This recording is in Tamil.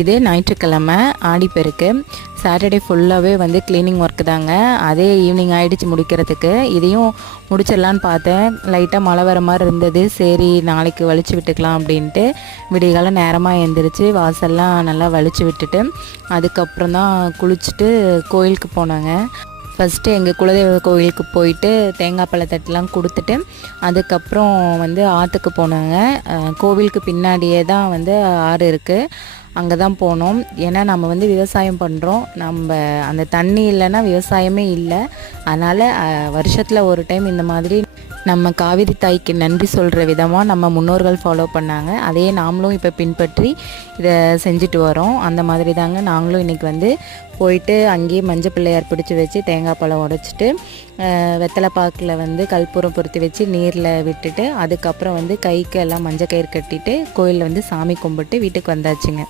இது ஞாயிற்றுக்கிழமை ஆடிப்பெருக்கு. சாட்டர்டே ஃபுல்லாகவே வந்து க்ளீனிங் ஒர்க்கு தாங்க. அதே ஈவினிங் ஆகிடுச்சு முடிக்கிறதுக்கு. இதையும் முடிச்சிடலான்னு பார்த்தேன். லைட்டாக மழை வர மாதிரி இருந்தது. சரி நாளைக்கு வலிச்சு விட்டுக்கலாம் அப்படின்ட்டு விடியகாலம் நேரமாக எழுந்திரிச்சு வாசல்லாம் நல்லா வலிச்சு விட்டுட்டு அதுக்கப்புறம் தான் குளிச்சுட்டு கோயிலுக்கு போனாங்க. ஃபஸ்ட்டு எங்கள் குலதெய்வ கோவிலுக்கு போயிட்டு தேங்காய் பழத்தட்டெலாம் கொடுத்துட்டு அதுக்கப்புறம் வந்து ஆற்றுக்கு போனாங்க. கோவிலுக்கு பின்னாடியே தான் வந்து ஆறு இருக்குது, அங்கே தான் போனோம். ஏன்னா நம்ம வந்து விவசாயம் பண்ணுறோம், நம்ம அந்த தண்ணி இல்லைன்னா விவசாயமே இல்லை. அதனால் வருஷத்தில் ஒரு டைம் இந்த மாதிரி நம்ம காவிரி தாய்க்கு நன்றி சொல்கிற விதமாக நம்ம முன்னோர்கள் ஃபாலோ பண்ணாங்க. அதையே நாமளும் இப்போ பின்பற்றி இதை செஞ்சுட்டு வரோம். அந்த மாதிரி தாங்க நாங்களும் இன்றைக்கி வந்து போயிட்டு அங்கேயே மஞ்சள் பிள்ளையார் பிடிச்சி வச்சு தேங்காய் பழம் உடைச்சிட்டு வெத்தலை பாக்கில் வந்து கற்பூரம் பொருத்தி வச்சு நீரில் விட்டுட்டு அதுக்கப்புறம் வந்து கைக்கு எல்லாம் மஞ்சள் கயிறு கட்டிட்டு கோயிலில் வந்து சாமி கும்பிட்டு வீட்டுக்கு வந்தாச்சுங்க.